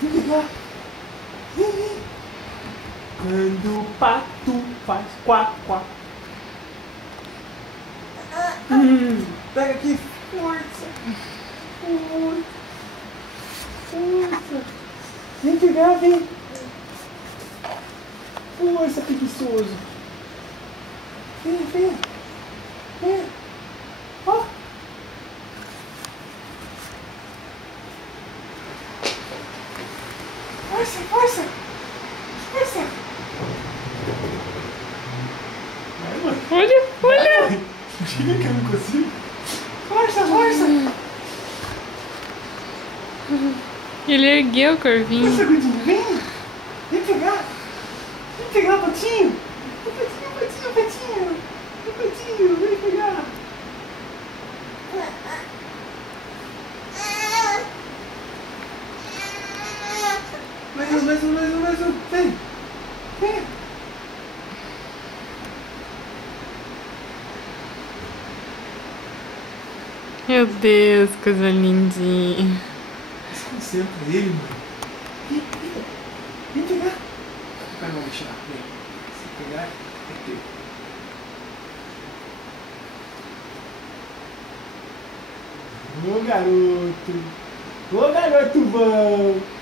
Vem pegar. Vem. Quando o pato faz quá, quá. Pega aqui. Força. Força. Força. Vem pegar, vem. Força, preguiçoso. Vem, vem. Vem. Ó. Força, força. Força. Vai, mãe. Olha, olha. Diga que eu não consigo. Força, força. Ele ergueu o corvinho. Força, Gudinho, vem. Vem pegar. Vem pegar o patinho. O patinho, o patinho, o patinho. O patinho, vem pegar. Mais um. Vem. Vem. Meu Deus, coisa lindinha. Desconcentra ele, mãe. Vem, vem. Vem pegar. O pai não vai deixar. Vem. Se pegar, é teu. Ô garoto. Ô garoto bom.